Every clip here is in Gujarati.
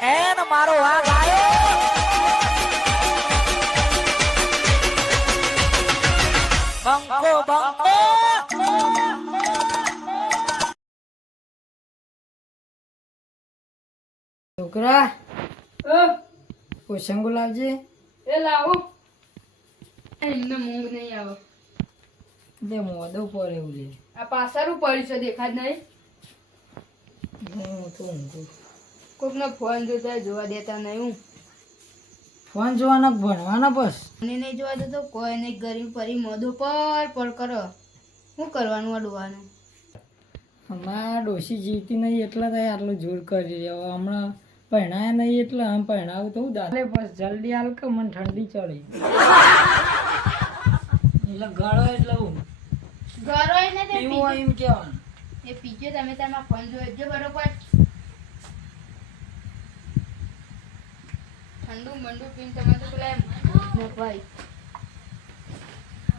એન મારો વાઘ આવ્યો. બંકો બંકો છોકરા પોષણ ગુલાબજી એ લાવો એમને મૂંગ નહીં આવે તે મોદો પડે એવું લે આ પાસારું પડ્યું છે દેખાત નહીં હું તો ઊંઘું કોકનો ફોન જોતા જોવા દેતા નહીં હું ફોન જોવાના ભણવાના બસ મને નહીં જોવા દેતો કોઈ નહીં ગરીબ પરી મોઢું પર કરો શું કરવાનું આ ડોવાનું અમારા ડોશી જીવતી નહીં એટલા થાય આટલું જોર કરી રહ્યો હમણાં પહેણાયા નહીં એટલે આમ પહેણાવું તો દાદા બસ જલ્દી હાલ કે મને ઠંડી ચડી એટલે ગળો એટલે હું ઘરો ને તે પીવું હોય એમ કહેવાનું એ પીજો તમે તમારા ફોન જોજો બરોબર ઠંડુ મંડુ પીને તમે તો પેલા ભાઈ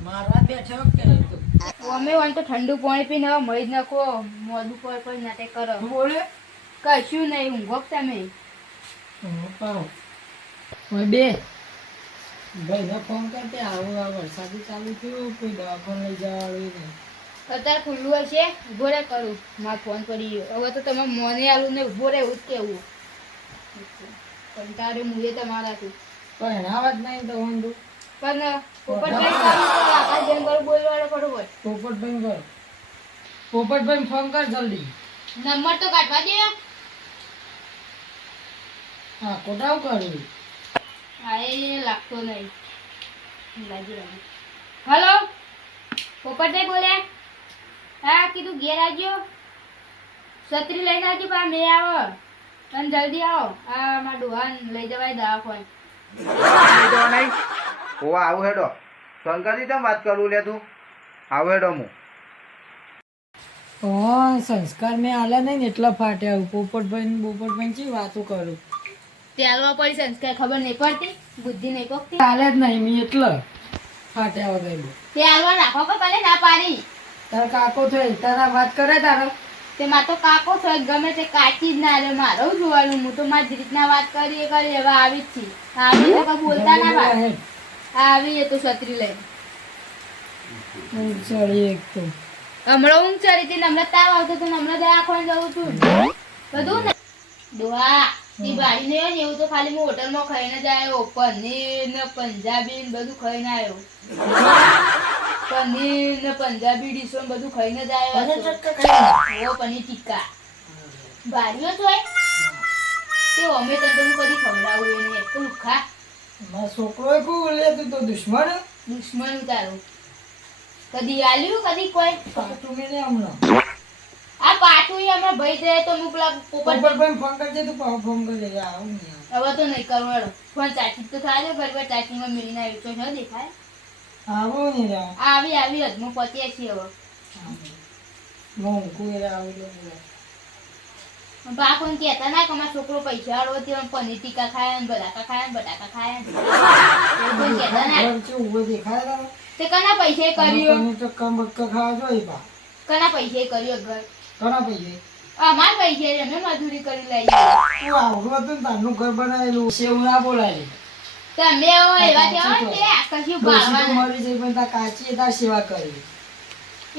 મારવા બેઠો કે અમે વાન તો ઠંડુ પાણી પીને હવે મળી જ નાખો મોઢું પર નાટક કરો તું બોલે કશું નહીં ઊંઘો તમે પાવ ઓય બે ભાઈને ફોન કરતે આવું આ વરસાદી ચાલુ થયો કોઈ દવાખાને લઈ જવાળું નહીં અત્યારે ખુલ્લું હશે ઉભો રે કરું મારો ફોન પડી ગયો હવે તો તમે મોને આલું ને ઉભો રે એવું જ કેવું કંટાળે મુએ તમારાથી પહેણાવા જ નહીં તો વાંધો પણ પોપટભાઈ આકાશ જંગલ બોલવાનો બરોબર પોપટભાઈ કર પોપટભાઈ ફોન કર જલ્દી નંબર તો કાઢવા દે હા કોટાવ કર્યું હા એ લાગતો નહીં લાગી રહ્યું હલો પોપટભાઈ બોલે હા કીધું ઘેર આવજો છત્રી લઈને આવજો પા મેં આવો અને જલ્દી આવો આ મારા ડોહાન લઈ જવાય દવાખાને નહીં હોવા આવું હેડો શંકરજી તમે વાત કરું લે તું આવું હેડો હું સંસ્કાર મેં આલ્યા નહીં ને એટલા ફાટ્યા પોપટભાઈ ચી વાતો કરું ત્યારવા પડી સંસ્કાર ખબર નહીં પડતી બુદ્ધિ નહીં પકતી હાલે જ નહીં મેં એટલે ફાટ્યા વગર ત્યારવા રાખો કે ભલે ના પાડી તારા કાકો થઈ તારા વાત કરે તારા તે માં તો કાકો છો ગમે તે કાચી જ ના રે મારો જોવાનું હું તો મારી રીતના વાત કરી હવે આવી જ છી આવી તો કઈ બોલતા ના ભાઈ આવી તો છત્રી લઈને ચડી એક તો હમણાં ઊંઘ ચડી હતી હમણાં તાવ આવતો તો હમણાં દવાખાને જવું છું બધું ને દોહા એ બાળી ને એવું તો ખાલી હું હોટલમાં ખાઈને જ આવ્યો પનીર ને પંજાબી ને બધું ખાઈને આવ્યો પનીર ને પંજાબી ડીશો બધું ખાઈને જ આવ્યો પનીર ટીક્કા બારીઓ તો તે અમે તને તો કદી ખવડાવું એને એક તો ખા મારો છોકરો કોઈ લે તું તો દુશ્મન દુશ્મન ઉતારું કદી આલ્યું કદી કોઈ તું મેં હમણાં આ પાટું અમે ભાઈ જાય તો હું પેલા પોપટભાઈ ફોન કરજે તું ફોન કરજે આવું નહીં હવે તો નહીં કરવાનો ફોન ચાચી તો થાય ઘર ચાચીમાં મિલીને આવ્યો છો ન દેખાય આવું નહીં આવી હદમાં પત્યા છીએ હવે કોઈ આવું બા કોઈ કહેતા ના કે અમારો છોકરો પૈસા વાળો તે પનીર ટીકા ખાય ને બટાકા ખાય ને બટાકા ખાય ને કોઈ કહેતા ના ઉભો દેખાય તે કના પૈસા કર્યો ચક્કા બક્કા ખાવા જોઈએ બા કના પૈસા કર્યો ઘર ઘણા પૈસે અમાર પૈસા અમે મજૂરી કરી લઈએ તું આવડું હતું ને તારનું ઘર બનાવેલું છે એવું ના બોલાય તમે એવા કહેવાય ને આકાશી બાળવાના મળી જઈ પણ તાર કાચી તાર સેવા કરી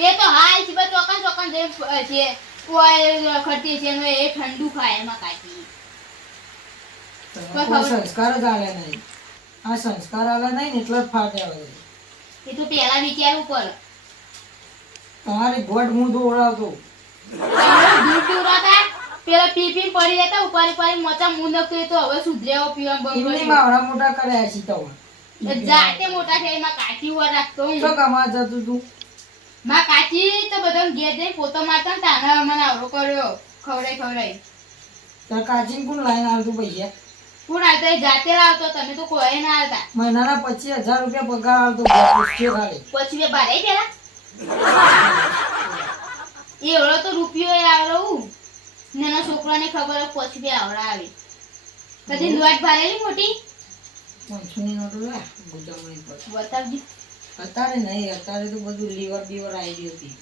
એ તો હાલ છે બસ ચોકન જે છે કોઈ ખટી છે એ ઠંડુ ખાય એમાં કાચી કોઈ સંસ્કાર જ આલે નહીં આ સંસ્કાર આલે નહીં ને એટલે જ ફાટ્યા હોય એ તો પેલા વિચારવું પડે તમારી ગોડ હું દોડાવતો દૂધ પીવડાતા પેલા પી પડી જતા ઉપર મોટા મું નખતો તો હવે સુધરેવો પીવા બંધ એમની કરી માવડા મોટા કર્યા છે તો જાતે મોટા થયા એમાં કાચી વાર રાખતો હું તો કમા જતું તું માં કાચી તો બધા ઘેર જઈને પોતો મારતા ને તાના મને આવરો કર્યો ખવડાઈ તાર કાચીને કોણ લાઈન આવતું પૈસા કોણ આવતા જાતે લાવતો તમે તો કોઈ ના આવતા મહિનાના 25,000 રૂપિયા પગાર આવતો પૂછ્યો ખાલી પછી બે બારે પેલા એવડો તો રૂપિયો એ આવડવું નાના છોકરાને ખબર પછી બે આવડા આવે કદી નોટ ભરેલી મોટી 500 ની નોટો લે ગુજામણી પર બતાવજી અત્યારે નહીં અત્યારે તો બધું લીવર બીવર આવી ગયું હતી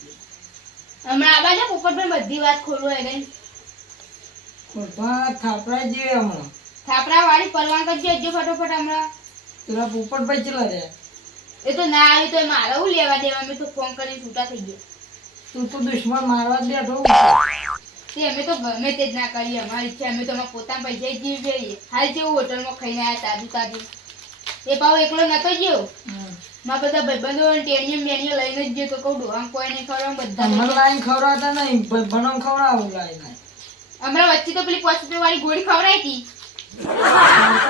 હમણાં આવા છે પોપટભાઈ બધી વાત ખોલું એ ગઈ કોઠા થાપરાઈ જઈએ હમણાં. થાપરા વાળી પરવાન કરજો હજુ ફટોફટ હમણાં. પેલા પોપટભાઈ ચેલા રહ્યા? એ તો ના આવ્યું તો મારે હું લેવા દેવા, અમે તો ફોન કરીને છૂટા થઈ ગયા. તું તો દુશ્મન મારવા જ બેઠો. તે અમે તો ગમે તે જ ના કરીએ, અમારી ઈચ્છા, અમે તો અમારા પોતાના પૈસા જ જીવી જઈએ. હાલ જેવું હોટલમાં ખાઈને આવ્યા તાજું તાજું. એ પાવ એકલો નતો ગયો, હમ. મારા બધા ભાઈબંધો ટેણીઓ મેણીઓ લઈને જ ગયો. તો કહું ડોહામ કોઈ નહીં ખવડાવું, અમને બધા લાઈન ખવડાવતા નહીં, ભણમ ખવડાવું લાઈન. હમણાં વચ્ચે તો પેલી 5 રૂપિયા વાળી ગોળી ખવડાવી હતી.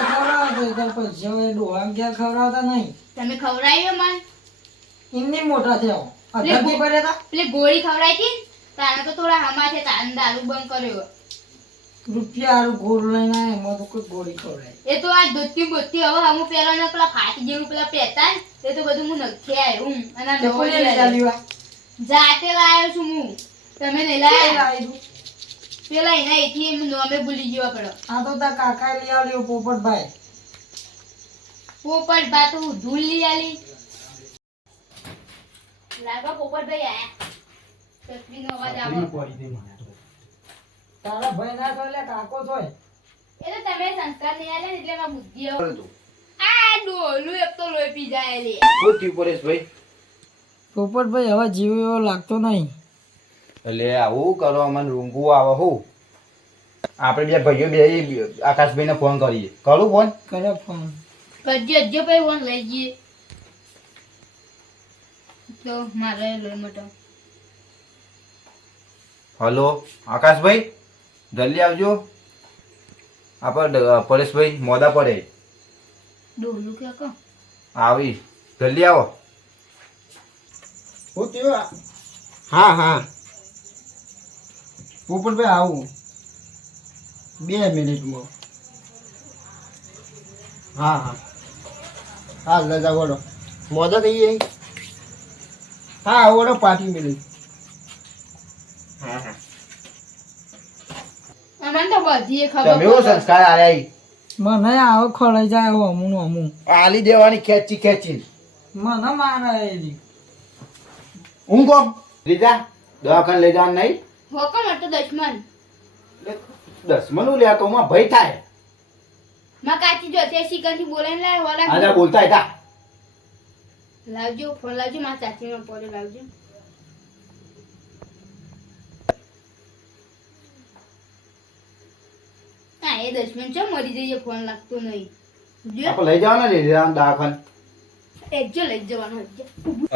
ખવડાવતો તાર પૈસા હોય ડોહામ ક્યાં ખવડાવતા નહીં. તમે ખવડાવ્યો મને? એમની મોટા થયા અધરથી ભર્યા હતા. પેલી ગોળી ખવડાવી હતી તાને તો થોડા હમા છે, તાને દારૂ બંધ કર્યો. રૂપિયા હારું ગોળ લઈને આવ્યા, એમાં તો કોઈ ગોળી ખવડાય. એ તો આ ધોતી બોતી હવે અમુ પેલા ને પેલા ફાટી જેવું પેલા પહેરતા ને તે તો બધું હું નખી આવ્યું અને આ તે નવો કોને લઈ લઈ આવ્યો. આવ્યા? જાતે લાવ્યો છું હું, તમે નહીં લાવ્યા. પેલા એના એથી એમ નોમે ભૂલી ગયો પડો. આ તો તાર કાકા લઈ આવ્યો પોપટભાઈ. પોપટ બા તો હું ધૂળ લઈ આલી. લાગો પોપટભાઈ આયા. ચટણીનો અવાજ આવે. તારા ભાઈ ના થાય એટલે કાકો થાય. એ તો તમે સંસ્કાર નહીં આલે ને એટલે એમાં બુદ્ધિ આવે. આ ડોલું એક તો લોહી પી જાય લે. શું થયું પરેશભાઈ? પોપટભાઈ હવે જીવ એવો લાગતો નહીં. એટલે આવું કરો, અમને રૂંગું આવે હું. આપણે બે ભાઈઓ બે આકાશભાઈને ફોન કરીએ. કરું ફોન? કરે ફોન. કરજો હજુ ભાઈ વન લઈ જઈએ તો મારે લોહી મટો. હલો આકાશભાઈ, જલ્દી આવજો. આપણે પરેશભાઈ મોડા પડે. ડોલું કે કો આવી જલ્દી આવો. હું થયું? હા હા પોપટભાઈ આવું 2 મિનિટમાં. હા હા હા લજા બોલો મોડા થઈ જાય. હા આવો પાર્ટી મિનિટ. હા હા અમને તો બધી તમે ખબર એવું પડે. સંસ્કાર આલ્યા? મને આવો ખોલાઈ જાય આવું અમુનું અમું. આલી દેવાની ખેંચી ખેંચી. મને મારે એની. હું કોમ લીધા દવાખાને લઈ જવાનું નહીં? હોકમ હતો દશમન. 10 લે તો માં ભય થાય. માં કાચી જો તે શિકંજી બોલાઈને લાય આજા હોલા. બોલતા હતા. લાવજો ફોન લાવજો, માં ચાચી નો પડે લાવજો. હા એ દશમન ચો મરી જઈએ, ફોન લાગતો નહીં. લ્યો આપણે લઈ જવાના લઈ જવાનું દવાખાને. એકજો લઈ જવાનો એકજો.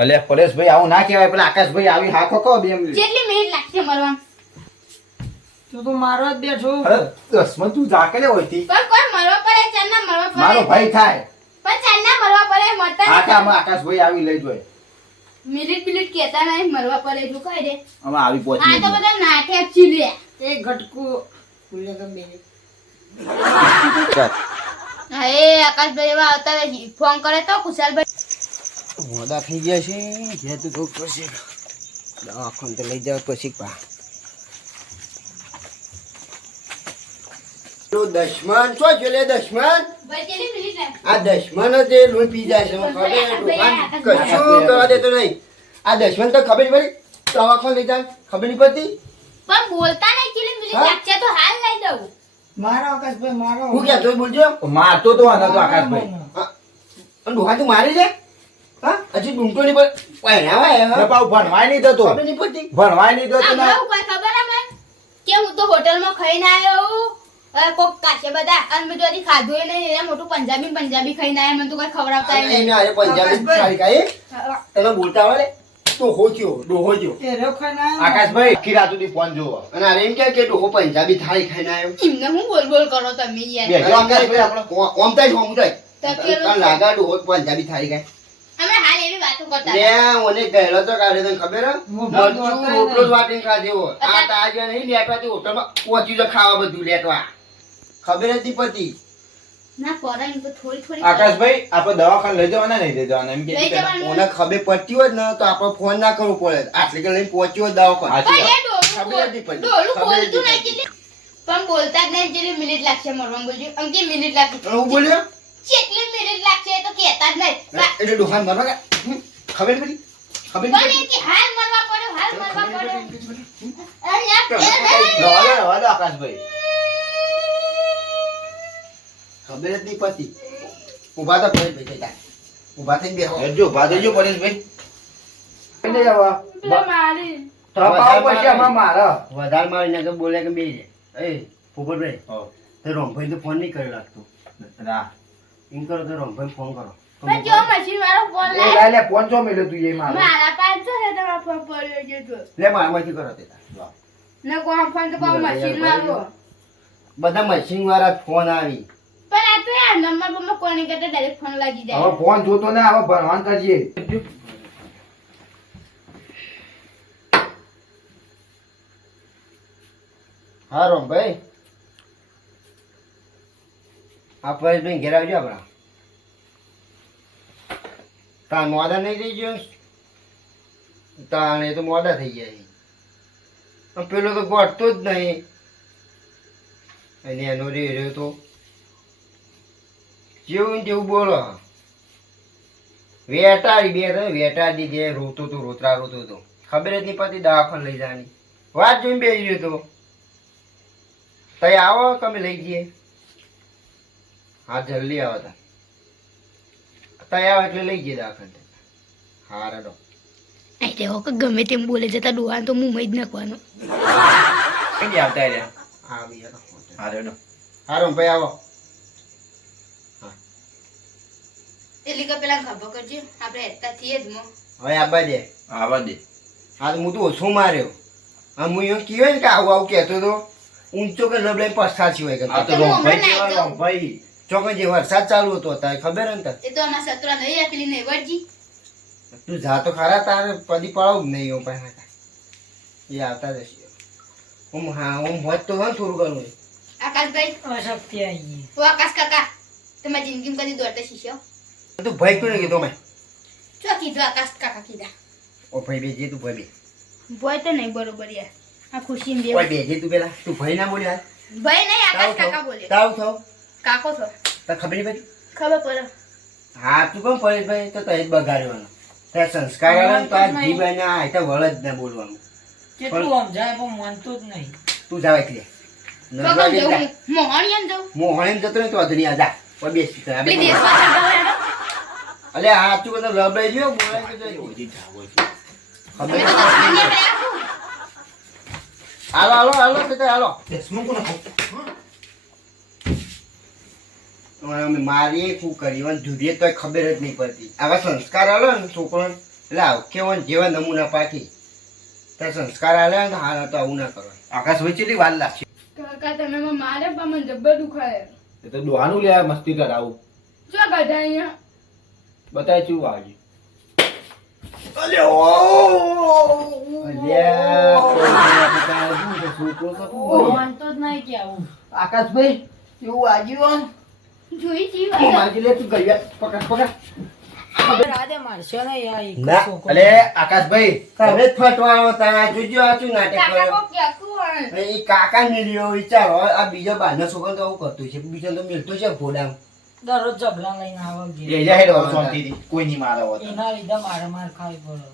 અલે પરેશભાઈ આવું ના કહેવાય. પેલા આકાશભાઈ આવી હાખો કહો 2 મિનિટ. કેટલી મિનિટ લાગશે મરવા? તું તો મારવા જ બેઠો. અરે 10 તું જાકેલે હોયતી. પણ કોઈ મરવા પડે ચારના મરવા પડે. મારો ભાઈ થાય. પણ ચારના મરવા પડે મરતા નહીં. આમાં આકાશભાઈ આવી લઈ જોય. મિનિટ બિલિટ કેતા નહીં, મરવા પડે એટલું કહી દે. આમાં આવી આ પહોંચી તો બધા નાટક ચીલે. એ ઘટકું ભૂલ્યા કે બે. હા એ આકાશભાઈ એવા આવતા રહે, ફોન કરે તો કુશાલભાઈ. મોડા થઈ ગયા છે. ઘેર તો થોડુંક પછી દવાખાને તો લઈ જાવ પછી પા. દશમન શું છે લે દશમન? ભાઈ કેટલી મિનિટ લાગે? આ દશમન જ એ લોહી પી જાય છે. ખબર કશું કરવા દેતો નહીં. આ દશમન તો ખબર નહીં પડી દવાખાને લઈ જાય ખબર નહીં પડતી. પણ બોલતા નહીં, કેટલી મિનિટ હા? લાગશે તો હાલ લઈ દઉં. મારો આકાશભાઈ મારો. હું ક્યાં જોઈ બોલજો. મારતો તો આનો તો આકાશભાઈ. અને ડોહા તું મારી છે? હા હજી ડુંટો નહીં પડે. પહેરાવાય ને હા? પાછું ભણવાય નહીં થતો. ખબર નહીં પડતી. ભણવાય નહીં થતો ને. હમણાં કોઈ ખબર હે મને કે હું તો હોટલમાં ખાઈને આવ્યો હું. કોક કાચે બધા અને મેં તો હજી ખાધું ય નહીં. એને મોટું પંજાબી ખાઈને આવ્યા, મને તો કોઈ ખવડાવતા ય નહીં. એને આરે પંજાબી થાળી ખાઈ. તમે બોલતા આવડે? તો હો થયો ડોહો થયો. એ રહ્યો ખાઈને આવ્યો. આકાશભાઈ આખી રાત સુધી ફોન જોવો. અને આરે એમ કે ડોહો પંજાબી થાળી ખાઈને આવ્યો. એમને હું બોલ કરો તમે યાર. બેજો આકાશભાઈ આપણો. ઓમ થાય ઓમ થાય. તકેલું તને લાગા ડોહો પંજાબી થાળી ખાય. અમે હાલ એવી વાતો કરતા લે હતા. ઓને ગયેલો તો કાઢે તને ખબર હે? મોઢા મરચું ધોતા રોટલો જ નહીં. વાટીને ખાધેવો. આ તાજા નહીં લેટવાથી હોટલમાં પહોંચી જો ખાવા બધું લેટવા. ખબર હતી પતિ. ના પોરા એમ તો થોડી આકાશભાઈ આપણે દવાખાને લઈ જવાના નહીં લઈ જવાના એમ કે લઈ જવાનું. ઓને ખબર પડતી હોત ને તો આપણે ફોન ના કરવો પડે. આટલે કે લઈને પહોંચ્યો હોત દવાખાને. સાચી પણ ખબર એ હતી ડોલું પછી. ડોલું ખબર હતી બોલતું નહીં, કેટલી પણ બોલતા જ નહીં, કેટલી મિનિટ લાગશે મરવા બોલજો. આમ કે મિનિટ લાગશે. હું બોલ્યો કેટલી મિનિટ લાગશે એ તો કહેતા જ નહીં. એટલે ડોહાન મરવા ગયા. ખબર પડી ખબર પણ પડી એ કે હાલ મરવા પડ્યો. ખબર અહીંયા પડી. એ નહીં. રવા દો આકાશભાઈ. ખબર જ નહીં પડતી. ઊભા તો પરેશભાઈ થઈ જાય. ઊભા થઈને બેહો. હેડજો ભાદેજો પરેશભાઈ લઈ આવા પેલા મારી તપાવ પછી આમાં મારા વધારે મારીને તો બોલે કે બે જાય. એ પોપટભાઈ હો તે રોમભાઈ તો ફોન નહીં કર્યો લાગતું. ના એમ કરો તો રોમભાઈ ફોન કરો. પણ જો મશીન વાળો ફોન એ લાય લે ફોન જો મેલ્યો તું એ મારો મારા પાસે છે ને તમારો ફોન પડ્યો છે તો લે મારામાંથી કરો તે તાર. ને કોણ ફોન તો પાછો મશીન વાળો બધા મશીન વાળા ફોન આવી. પણ આ તો યાર નંબર બમ્બર કોની કરતા ડાયરેક્ટ ફોન લાગી જાય હવે ફોન જોતો ને હવે ભણવાન કરજે હા રોમભાઈ આ પરેશભાઈ ઘેર આવજો આપણા. તાર મોડા નહીં થઈ ગયો તાણે તો મોડા થઈ ગયા. આમ પેલો તો ગોઠતો જ નહીં અને એનો રહ્યો તો જેવું ને તેવું બોલો. વેટાડી બે વેટાડી દે રોતો તો રોતરા રોતો તો ખબર જ નહીં પડતી દવાખાને લઈ જવાની વાત જોઈને બેસી રહ્યો તો. તઈ આવો કે અમે લઈ જઈએ. હા જલ્દી આવો તા તઈ આવો એટલે લઈ જઈએ દવાખાને. હા રડો એટલે હો કે ગમે તેમ બોલે જતા ડોહાન તો મુંબઈ જ નાખવાનો કઈ આવતા રે આવી યાર. હા રેડો હારો ભાઈ આવો. એટલે કે પેલા ખબર કરજો આપણે એટલા થઈએ જ મો હવે આબા દે. આવા દે હા તો હું તો ઓછો માર્યો. હા હું એવું કહેવાય ને કે આવું આવું કહેતો તો ઊંચો કે લબડાઈ પછાડ્યો હોય કે આ તો રોમભાઈ કેવા રોમભાઈ ચોકે જે વરસાદ ચાલુ હતો તારે ખબર હે ને તાર. એ તો અમારા સતરા નહીં આપેલી ને વળજી તું જા તો ખરા તારે પદી પડાવું જ નહીં એવું પાસે એ આવતા જશે. હું હા હું હોત તો હા થોડું ઘણું. આકાશભાઈ અશક્તિ આવી ગઈ. ઓ આકાશ કાકા તમારી જિંદગીમાં કદી દોડતા શીખ્યો તું ભાઈ કોને કીધું મેં. શું કીધું આકાશ કાકા કીધા ઓ ભાઈ બે જે તું ભાઈ બે. ભય તો નહીં બરોબર યાર આ ખુશી ને ઓય બે જે તું પેલા તું ભાઈ ના બોલ્યા. ભય નહીં આકાશ કાકા બોલે તાવ થાવ કાકો છો તાર ખબર નહીં પડી. ખબર પડે હા તું કેમ પરેશભાઈ તો તઈ જ બગાડવાનો. ત્યાં સંસ્કાર આવે ને તો આ જીભ એને આ રીતે વળ જ ના બોલવાનું. કેટલું સમજાય પણ માનતો જ નહીં. તું જાવ એટલે કાકા જવું મોહણિયન જવું મોહણી જતો ને તો અધની આ જા ઓય બેસ પેલી દેશમાં સંભાળે અલે આ તું બધો લબડાઈ ગયો બોલાય કે જઈ ખબર મેં તો દસમાની આપણે આખું હાલો હાલો હાલો તે હાલો દેશમાં કોને તમારે અમે મારી શું કરી વન જુદીએ તો ખબર જ નહીં પડતી. આવા સંસ્કાર આલો ને છોકરોને એટલે આવ કેવન જેવા નમૂના પાકી ત્યાં સંસ્કાર આલે ને હાલ તો આવું ના કરો. આકાશ ભાઈ કેટલી વાર લાગશે કાકા તમે મને મારે પણ મને જબ્બર દુખાય એ તો દોહાનું લે મસ્તી કરાવું શું કરતા અહીંયા બતાય શું વાગી માનતો જ નહીં કે આવું. આકાશભાઈ એવું આજીવન જોઈ જી માજી લે તું ગયા પકડ પકડ રાધે મારશો ને યાર એક ના, છોકરો. અલે આકાશભાઈ તમે જ ફટવાનો તા જોજો આ શું નાટક કાકા કર્યો. કો ક્યાકું અને ઈ કાકા મિલ્યો વિચારો આ બીજો બારનો છોકરો તો આવું કરતું છે બીજો તો મિલતો છે ફોડામ. દરરોજ ઝઘડા લઈને આવે ઘેર. લઈ જા હેડો શાંતિથી કોઈ નહીં મારો હોત એના લીધે મારે માર ખાવી પડે.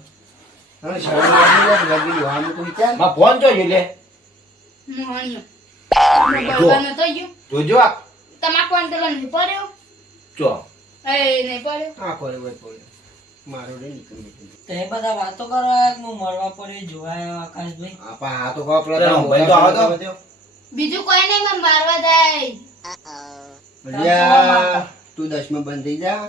હવે શરમ લાગી લે લગી લો આમ તો વિચાર. માં ફોન જોઈ લે મોહણિયો બોલવાનો તો ગયો જોજો આ તમાર કોણ તો નહીં પડ્યો જો એ નહીં પડ્યો આ કોલે વઈ પડ્યો મારો રે નીકળી નીકળી. તે બધા વાતો કરો હું મળવા પડ્યો જોવાયો આકાશભાઈ. આપા આ તો કપડા ચાલો, ભાઈ તો આવો તો. બીજું કોઈ નહીં મને મારવા જાય અલ્યા તું 10માં બંધ થઈ જા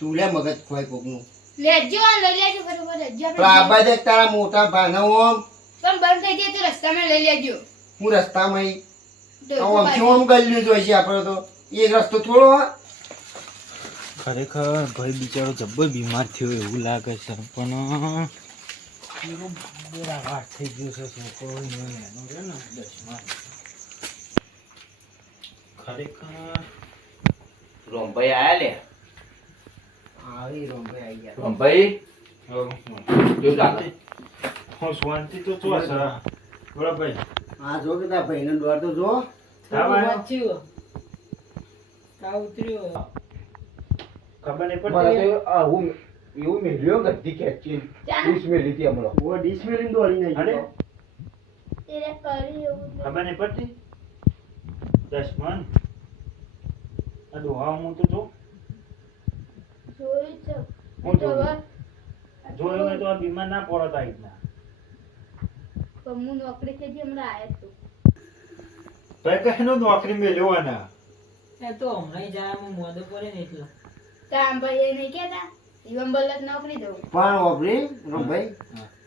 તું લે મગજ ખોય કોકનું. લેજો લઈ લેજો બરોબર લેજો પણ આબા દેખ તારા મોટા ભાનો ઓમ પણ બંધ થઈ જાય તો રસ્તામાં લઈ લેજો હું રસ્તામાં તો આમ કેમ ગલ્યું જોઈ છે આપણે તો એક રસ્તો થોડો હા. ખરેખર ભાઈ બિચારો જબ્બર બીમાર થયો એવું લાગે છે પણ એનો બેરા વાટ થઈ ગયો છે છોકરો એનો છે ને 10માં. ખરેખર રોમભાઈ આયા લે આવી રોંભાઈ આઈ ગયા. રોમભાઈ કેવું લાગે હું શાંતિ તો છો સર બોલો ભાઈ હા જો કે તારા ભાઈનો ડોર તો જો. તાવ આવ્યો? વાંચ્યું. તાવ ઉતર્યો. ખબર નહીં મને પડતી તો આ હું એવું મેલ્યો ગદ્દી ખેંચી ડીશ મેલી હતી હમણાં ઓ ડીશ મેલીને દોડી નહીં અરે ગયો. એને કરી એવું ખબર નહીં પડતી 10 મન આ ડોહા હું તો જો જોયું છે હું તો હવે જોયો હોય તો આ બીમાર ના પડત આ રીતના પણ હું નોકરી થઈ હમણાં આવ્યા છું તો એ કહેનો નોકરી મેલ્યો આના એ તો હમણાં જાય મોદો પડે ને એટલે કામ ભાઈ એ નહીં કહેતા જીવન બદલત નોકરી દઉં પણ ઓબરી ભાઈ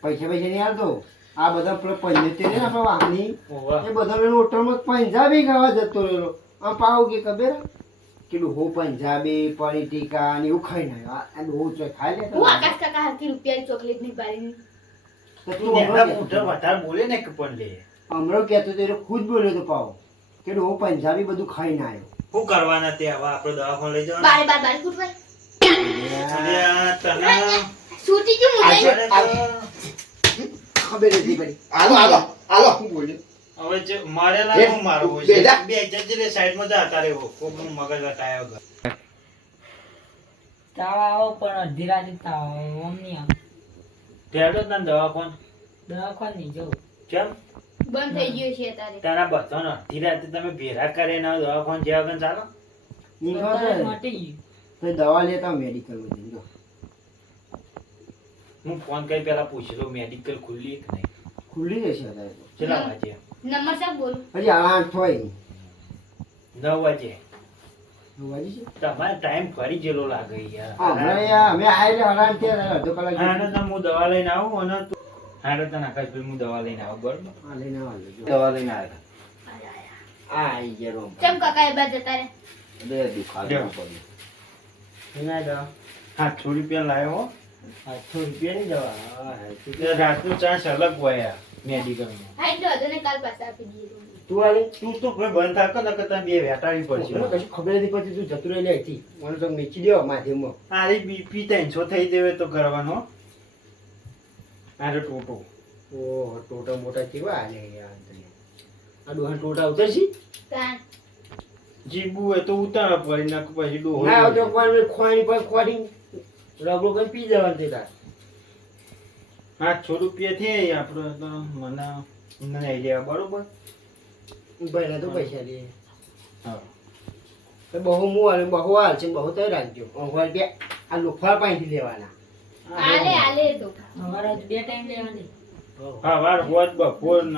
પૈસા નહીં આવતો આ બધા પેલો પંજેતે ને આપણે વાહની ઓવા એ બધા હોટલમાં પંજાબી ખાવા જતો રહ્યો આમ પાવ કે ખબર કેટલું હો પંજાબી પનીર ટીકા ને એવું ખાઈ નાખ્યો આ ડોહો ચોય ખાઈ લે હું આકાશ કાકા હાથથી રૂપિયાની ચોકલેટ નહીં પાડી તો તું તું નેના મોઢા વધારે બોલે ને કે પણ લે હમણાં કહેતો તો ખુદ બોલ્યો તો પાવ કે ડોહો પંજાબી બધું ખાઈને આવ્યો શું કરવાના તે હવે આપણે દવાખાને લઈ જવાના બારે બાર બાર કૂટવાય અને આ તને છૂટી ગયું મુંજાઈ ખબર નથી પડી હાલો હું બોલ્યો હવે જે મારેલા હું મારવું હોય છે બે જજરે સાઈડમાં જા તારે કોકનું મગજ વટાયો ગયો તાવ આવો પણ અડધી રાતે તાવ આવે ઓમ નહીં આવે ટેડો તને દવાખાન દવાખાને નહીં જવું કેમ બંધ થઈ ગયું છે તારે તારા બધાને અડધી રાતે તમે ભેરા કરીને દવાખાન જ્યાં આગળ ચાલો બધાને મટી ગયું તો દવા લેતા મેડિકલમાં જઈને હું ફોન કરી પેલા પૂછી લઉં મેડિકલ ખુલ્લી કે નહીં ખુલ્લી જશે અત્યારે તો કેટલા વાગે નંબર સાહેબ બોલું હજી 8 હોય 9 વાગે વાજી છે તમારે ટાઈમ ફરી ગયેલો લાગે યાર હમણાં યાર અમે આયેલા હરાન થયા અડધો કલાક હાડો તને હું દવા લઈને આવું અને તું હાડો તને આકાશભાઈ હું દવા લઈને આવું બરોબર આ લઈને આવજો દવા લઈને આવ્યા આ આઈ ગયા રોમ ચમ કાકા એ બાદ જતા રે બે દુખાવા પડ્યું એના દવા 700 રૂપિયા લાવ્યો હો 800 રૂપિયાની દવા એટલે રાતનું ચાન્સ અલગ હોય મેડિકલમાં હાઈ તો અદને કાલ પાછા આપી દઈએ તું આલે તું તો ભાઈ બંધ થાક ને કે તને બે વેટાડી પડશે મને કશું ખબર નથી પડતી તું જતું રહી લે અહીંથી મને તો નીચી દેવા માધ્યમમાં આરે બીપી 300 થઈ દેવે તો કરવાનો આરે ટોટો ઓહો ટોટા મોટા કેવા આલે યાર આ ડોહા ટોટા ઉતરશી તાન જીબુ હોય તો ઉતાર પડી નાખ પછી ડોહો ના તો કોઈ ખોવાની પર ખોડી રબડો કરી પી જવાનું તે તાર 800 રૂપિયા થયા આપણે તો મને નહીં લેવા બરોબર ભાઈ તો પૈસા લે હા તો બહુ હું આલે બહુ હાલ છે બહુ તો રાખજો ઓહવાર બે આ લોફા પાઈથી લેવાના આલે આલે તો અમારા 2 ટાઈમ લેવાની હા વાર હોત બપોર ન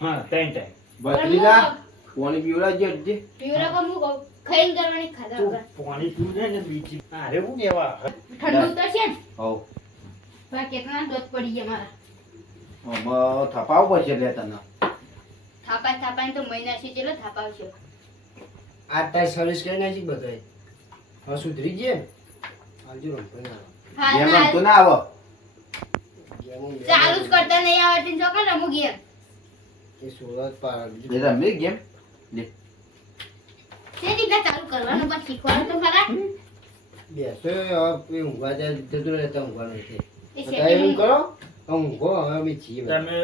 હા 3 ટાઈમ ભત્રીજા પાણી પીવડાવજો અડધી પીવરા પર હું કહું ખાઈને કરવાની ખાધા તું વગર પાણી પીવું ને બીજી અરે હું લેવા ઠંડુ તો છે ને હોવ પણ કેટલા દોત પડી ગયા મારા આમાં થપાવવું પડશે લે તને થાપાય થાપાય તો મહિના છે ચેલો થાપાવશે આ તારી સર્વિસ કરી નાખી બધાય હવે સુધરી ગયા ને હાલજો રમ હા જેમ ના તો ના આવો ચાલુ જ કરતા નહીં આવડતી જો કે રમું ગયા એ સુરત પાર એ રમી ગેમ લે તે રીતના ચાલુ કરવાનું પણ શીખવાનું તો ખરા બેસો હવે ઊંઘવા જાય જતું રહેતા ઊંઘવાનું છે એ અત્યારે એવું setting કરો ઊંઘો હવે અમે છીએ બધા. તમે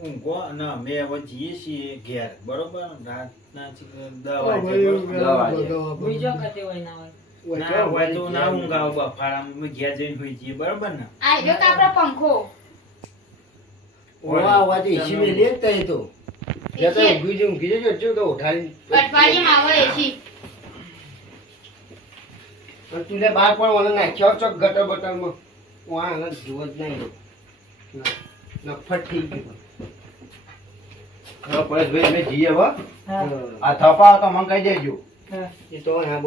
ઊંઘો અને અમે હવે જઈએ છીએ ઘેર બરોબર રાતના 10 વાગે બીજો કતે હોય ના હોય ના હોય તો ના ઊંઘાવ બફારામાં અમે ઘેર જઈને હોઈ જઈએ બરોબર ને આ જો કે આપણો પંખો વાહ વાહ તો એસી મેં લે તઈ તો યા તો ઊંઘી જજો તો ઉઠાડી અઠવાડિયામાં આવે એસી અને તુને બાર પણ મને નાખ્યો ચોક ગટર બટરમાં વાહ આને જુઓ જ નહીં નફટ થઈ ગયું પરેશભાઈ અમે જઈએ હવે હા આ થપા તો મને કહી દેજો હા એ તો હા